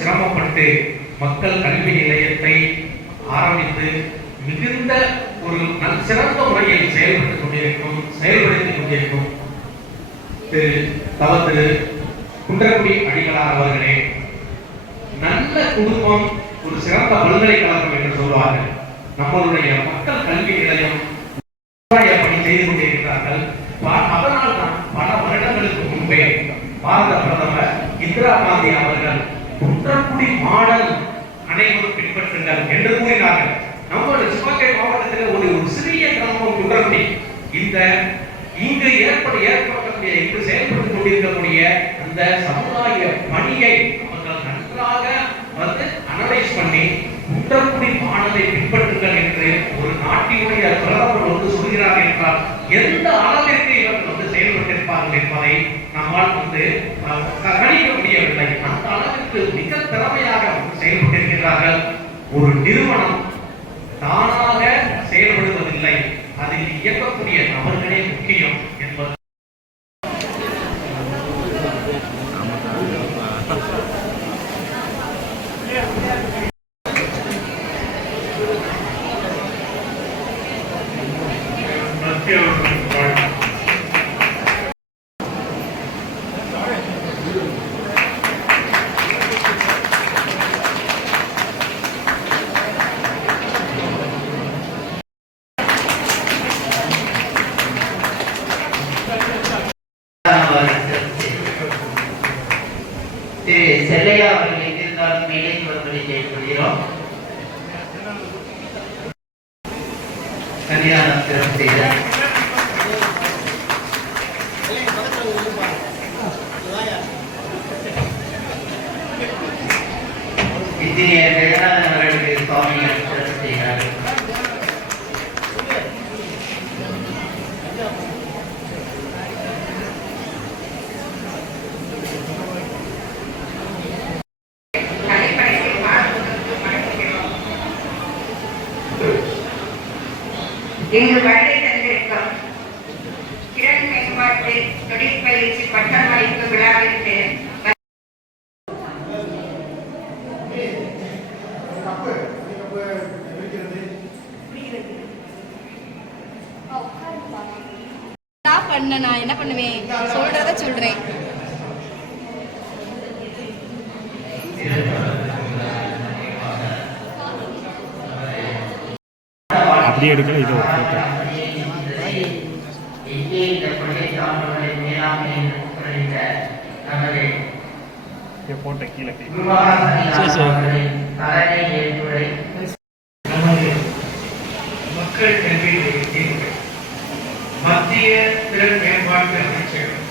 சிரமப்பட்டு மக்கள் கல்வி நிலையத்தை ஆரம்பித்து மிகுந்த ஒரு சிறந்த முறையில் செயல்படுத்திக் கொண்டிருக்கும் திரு குன்றக்குடி அடிகளார் அவர்களே, நல்ல குடும்பம் ஒரு சிறந்த பல்கலைக்கழகம் என்று சொல்வார்கள். நம்மளுடைய மக்கள் கல்வி நிலையம் பணி செய்து கொண்டிருக்கிறார்கள். அதனால் தான் பல வருடங்களுக்கு முன்பே பாரத பிரதமர் இந்திரா காந்தி அவர்கள் குன்றக்குடி மாடல் அனைவரும் பின்பற்றுங்கள் என்று கூறினார்கள். நம்மளுடைய சிவகங்கை மாவட்டத்தில் ஒரு சிறிய கிராமம் குன்றக்குடி. இங்கு ஏற்படக்கூடிய இங்கு செயல்பட்டுக் கொண்டிருக்கக்கூடிய அந்த சமுதாய பணியை அவர்கள் நன்றாக அனலைஸ் பண்ணி குன்றக்குடி மாடலை பின்பற்றுங்கள் என்று ஒரு நாட்டினுடைய பிரதமர் சொல்கிறார் என்றால் எந்த அளவிற்கு இவர்கள் செயல்பட்டிருப்பார்கள் என்பதை நம்மால் கணிக்க முடியவில்லை. அந்த அளவிற்கு மிக திறமையாக செயல்பட்டிருக்கிறார்கள். ஒரு நிறுவனம் தானாக செயல்படுவதில்லை, அதில் இயக்கக்கூடிய நபர்களே முக்கியம் என்பது செல்லையா அவர்கள் எங்கிருந்தாலும் மேலே வருவதை கேட்டுக்கொள்கிறோம். கல்யாணம் சிறப்பு செய்த இன்ஜினியர் ஜெகநாதன் அவர்களுக்கு சுவாமிகள் சிறப்பு செய்கிறார்கள். எங்கள் வருடை தந்திருக்கும் திறன் மேம்பாட்டு தொழிற்பயிற்சி பட்டமளிப்பு விழாவிற்கு நான் என்ன பண்ணுவேன், சொல்றத சொல்றேன். அப்படியே எடுக்கல. இது போட்ட கீழே மக்கள் கல்வி மத்திய திறன் மேம்பாட்டு அமைச்சகம்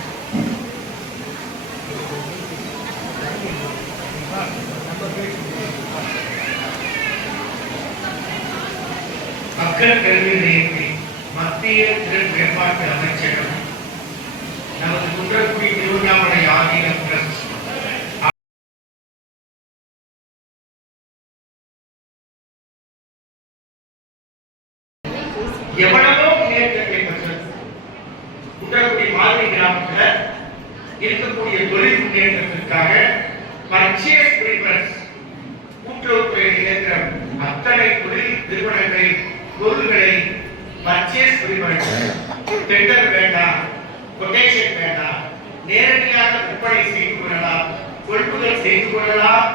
மக்கள் கல்வி நிலையத்தில் மத்திய திறன் மேம்பாட்டு அமைச்சகம் நமது குன்றக்குடி திருவண்ணாமலை ஆதீனம் ட்ரஸ்ட் எவ்வளவோ முன்னேற்றத்தை பெற்றது. குன்றக்குடி மாதிரி கிராமத்தில் இருக்கக்கூடிய தொழில் முன்னேற்றத்திற்காக பர்ச்சேஸ் பிரிஃபரன்ஸ் கூட்டுறவுத்துறையில் இருக்கிற அத்தனை தொழில் நிறுவனங்களில் பொருள்களை பர்ச்சேஸ் பிரிஃபரன்ஸ், டெண்டர் வேண்டாம், கொட்டேஷன் வேண்டாம், நேரடியாக விற்பனை செய்து கொள்ளலாம், கொள்முதல் செய்து கொள்ளலாம்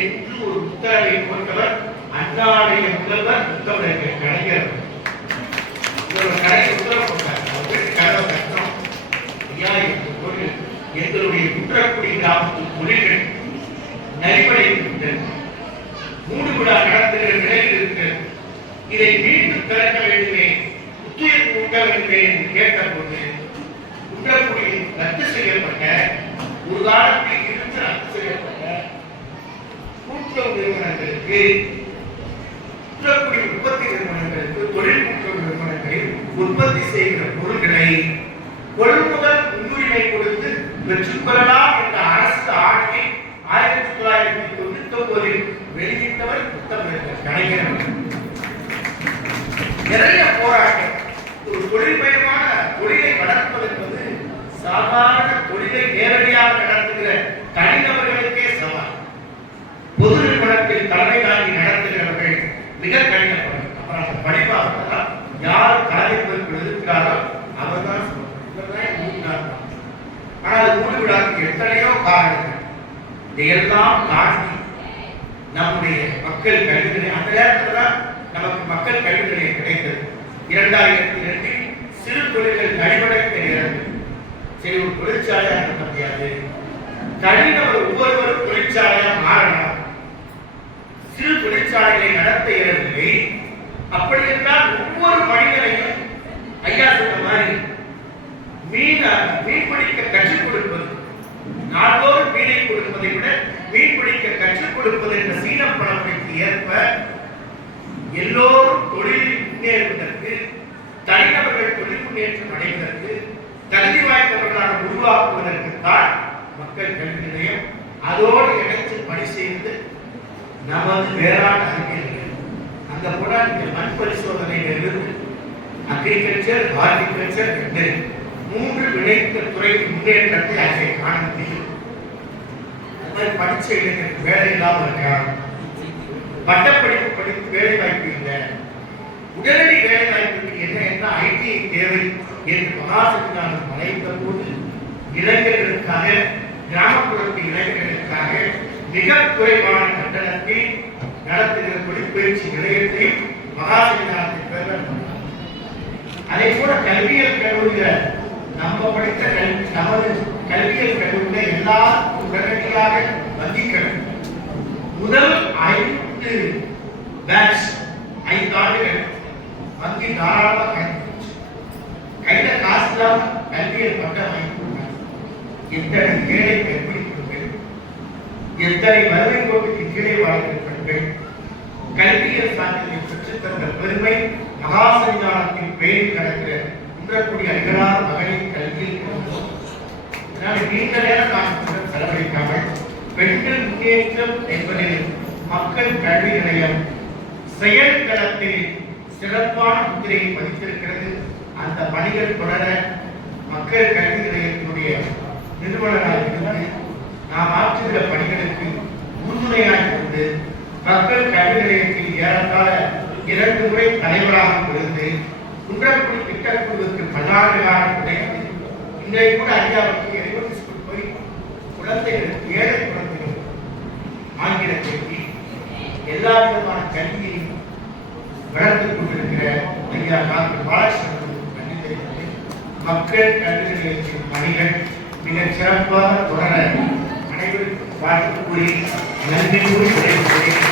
என்று ஒரு உத்தரவை போட்டவர் அன்றாடைய முதல்வர் முத்தமிழர் கலைஞர். எங்களுடைய குன்றக்குடி கிராமத்து தொழில்கள் நலிவடைகின்றன, மூடு விழா நடத்துகிற நிலையில் இருக்கிறது. இதை மீண்டும் திறக்க வேண்டுமே, புத்துயிர் ஊட்ட வேண்டுமே என்று கேட்டபோது குன்றக்குடியில் ரத்து செய்யப்பட்ட ஒரு காலத்தில் இருந்து ரத்து செய்யப்பட்ட கூட்டுறவு நிறுவனங்களுக்கு, குன்றக்குடி உற்பத்தி நிறுவனங்களுக்கு, தொழில் கூட்டுறவு நிறுவனங்களில் உற்பத்தி செய்கிற பொருட்களை கொள்முதல் முன்னுரிமை கொடுத்து பெற்றுக்கொள்ளலாம் என்ற அரசு ஆணையை 1999 வெளியிட்டவர் முத்தமிழர் கலைஞர். நிறைய போராட்டம். ஒரு தொழில்மயமான தொழிலை வளர்ப்பது என்பது சாதாரண தொழிலை நேரடியாக நடத்துகிற தனிநபர்களுக்கே சவால். மிக கடினப்படும். அப்புறம் அந்த படிப்பாக யார் கலைஞர்களுக்கு இருக்கிறாரோ அவர் தான் சொல்றார். ஆனால் அது மூடி விடாததுக்கு எத்தனையோ காரணங்கள். இதையெல்லாம் தாண்டி நம்முடைய மக்கள் கல்வி நிலையம் அந்த நேரத்தில் தான் நமக்கு மக்கள் கல்வி நிலையம் கிடைத்தது. 2002 சிறு தொழில்கள் நடைமுறைக்க நேரத்தில் சரி ஒரு தொழிற்சாலையாக இருக்க முடியாது, தனிநபர் ஒவ்வொருவரும் தொழிற்சாலையாக மாறலாம், சிறு தொழிற்சாலைகளை நடத்த இயலவில்லை. அப்படி என்றால் ஒவ்வொரு மனிதனையும் ஐயா சொன்ன மாதிரி மீன் பிடிக்க கற்றுக் கொடுப்பது, நாள்தோறும் மீனை கொடுப்பதை விட மீன் பிடிக்க கற்றுக் கொடுப்பது என்ற சீன பழமொழிக்கு ஏற்ப எல்லோரும் தொழிலில் முன்னேறுவதற்கு, தனிநபர்கள் தொழில் முன்னேற்றம் அடைவதற்கு, தகுதி வாய்ந்தவர்களாக உருவாக்குவதற்கு தான் மக்கள் கல்வி நிலையம். அதோடு இணைத்து பணி செய்து நமது வேளாண் அறிவியல் அங்க கூட மண் பரிசோதனையிலிருந்து அக்ரிகல்ச்சர், ஹார்டிகல்ச்சர் என்று 3 விளைத்த துறை முன்னேற்றத்தை அங்கே காண முடியும். அது மாதிரி படிச்ச இளைஞருக்கு வேலை இல்லாமல் இருக்காங்க, பட்டப்படிப்பு படித்து வேலை வாய்ப்பு இல்லை, உடனடி வேலை வாய்ப்புக்கு என்ன ஐடி தேவை என்று மகாசக்தியாளர் மறைந்த போது இளைஞர்களுக்காக, கிராமப்புறத்து இளைஞர்களுக்காக மிக குறைவான கட்டணத்தில் நடத்துகிற தொழிற்பயிற்சி நிலையத்தையும் மகாசக்தியாளத்தை பேர். அதே போல கல்வியல் கல்லூரியில் நம்ம படித்த நமது கல்வியல் கல்லூரியில் எல்லாரும் உடனடியாக வங்கிக்கணும். முதல் 5 பேட்ச் 5 ஆண்டுகள் வங்கி தாராளமாக பயன்படுத்தி கையில காசு இல்லாம கல்வியல் பட்டம் வாங்கி கொடுத்தாங்க. எத்தனை ஏழை கல்வி பெண்கள், எத்தனை வறுமை கோட்டுக்கு கீழே வாழ்கிற பெண்கள் கல்வியல் சான்றிதழை பெற்றுத் தந்த பெருமை மகாசஞ்சாரத்தின் பெயரில் நடக்கிற குன்றக்குடி அடிகளார் மகளிர் கல்வியில். நீண்ட நேரம் நான் செலவழிக்காமல் பெண்கள் முன்னேற்றம் என்பதில் மக்கள் கல்வி நிலையம் செயல்களத்தில் சிறப்பான முத்திரையை பதித்திருக்கிறது. அந்த பணிகள் தொடர மக்கள் கல்வி நிலையத்தினுடைய நிறுவனராக இருந்து நாம் ஆற்றுகிற பணிகளுக்கு உறுதுணையாக இருந்து மக்கள் கல்வி நிலையத்தில் ஏறத்தாழ 2 முறை தலைவராக இருந்து குன்றக்குடி திட்டக்குழுவுக்கு 14 காலம் உடைத்து இன்றைக்கு கூட ஐயாவுக்கு எலிமெண்டரி ஸ்கூல் போய் குழந்தைகளுக்கு, ஏழை குழந்தைகளுக்கு ஆங்கில கல்வி, எல்லா விதமான கல்வியையும் வளர்த்துக் கொண்டிருக்கிற ஐயா டாக்டர் பாலகிருஷ்ணன் நன்றி தெரிவித்து மக்கள் கல்வி நிலையத்தின் பணிகள் மிகச் சிறப்பாக தொடர அனைவருக்கும் வாழ்த்து கூறி நன்றி கூறி விடைபெறுகிறேன்.